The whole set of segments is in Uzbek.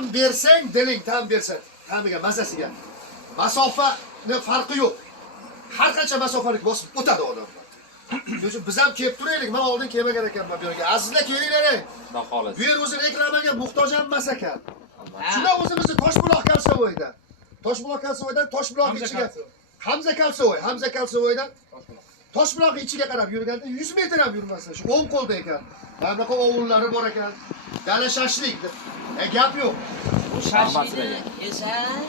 Tam bersang, diling tam bersa, tamiga, mazasiga. Masofani farqi yo'q. Har qancha masofani bosib o'tadi odam. Shuning uchun biz ham kelib turaylik. Men oldin kelmagan ekanman bu yerga. Azizlar kelinglar. Xudo xohlasa. Bu yer o'zi reklamaga muhtoj emas ekan. Shuna o'zimizni Toshbuloq Kalsovoyda. Toshbuloq Kalsovoydan Toshbuloq ichiga Hamza Kalsovoydan Toshbuloq ichiga qarab yurganda 100 metr ham yurmasa, shu o'ng qo'lda ekan. Mana bunaqa ovullari bor ekan. Dala shashlik deb. Gap yo'q. Bu shashlikni yesang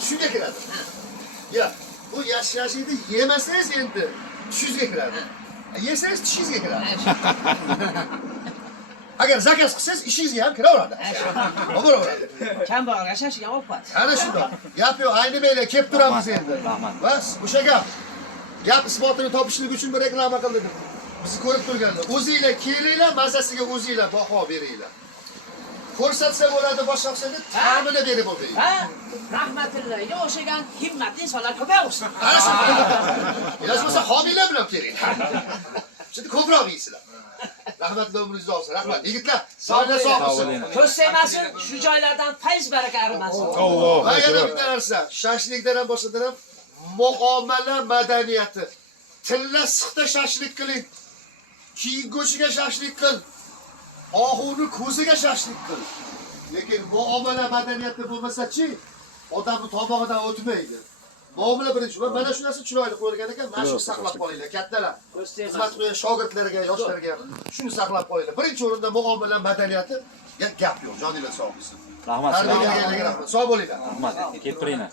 Tushga kiradi. Ya, bu yashashlikni yemasangiz endi tushingizga kiradi. Yesangiz tushingizga kiradi. Agar zakaz qilsangiz ishingizga ham kiraveradi. Oboraveradi. kambag'alga shashlik olib qo'yadi. Ana shunday. Gap yo'q, ayni mayli kelib turamiz endi. Bas, o'sha gap isbotini topishlik uchun bir reklama qildik. Bizni ko'rib turganda, o'zingizlar kelinglar, mazasiga o'zingizlar baho beringlar. Ko'rsatsa bo'ladi, boshqa qilsa ta'mini berib o'ting. Ha, rahmatullohga o'xshagan himmatli insonlar ko'paysin. Ana shu. Iloji bo'lsa homiylar bilan kelinglar. Shunda ko'proq yeysizlar. Rahmatli umringiz olsin. Rahmat. Yigitlar, sog'liq bo'lsin. Ko'z tegmasin, shu joylardan fayz baraka arimasin. Va yana bitta narsa, shashlikdan ham boshqadan ham muomala madaniyati. Tilla siqda shashlik qiling. Keyin go'shiga shashlik qil. Oxuni ko'ziga shashlik qil. Lekin muomala madaniyati bo'lmasa-chi, odamni tomog'idan o'tmaydi. Muomala birinchi va mana shu narsa chiroyli qo'yilgan ekan, mana shuni saqlab qolinglar, kattalar. Xizmat qilgan shogirdlarga, yoshlarga shuni saqlab qolinglar. Birinchi o'rinda muomala madaniyati, gap yo'q, joninglar sog' bo'lsin. Rahmat. Tarbiyaga rahmat. Sog' bo'linglar. Rahmat. Kelib turinglar.